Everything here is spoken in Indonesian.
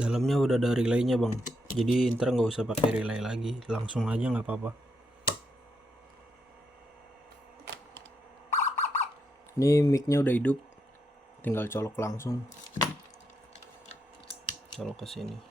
Dalamnya udah ada relaynya bang, jadi ntar nggak usah pakai relay lagi, langsung aja nggak apa-apa. Ini micnya udah hidup, tinggal colok langsung, colok ke sini.